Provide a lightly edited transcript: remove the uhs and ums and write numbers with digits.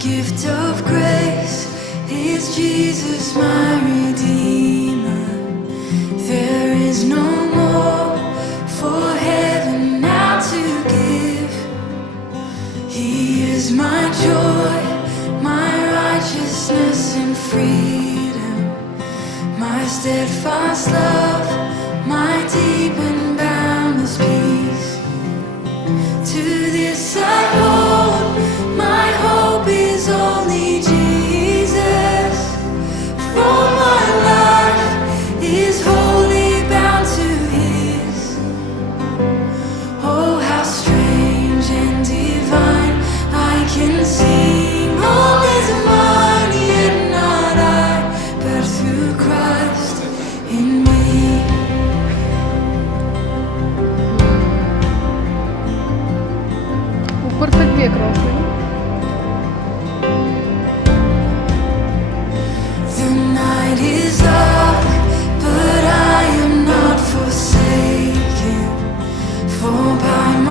gift of grace is Jesus, my Redeemer. There is no more for heaven now to give. He is my joy, my righteousness and freedom, my steadfast love, my deep and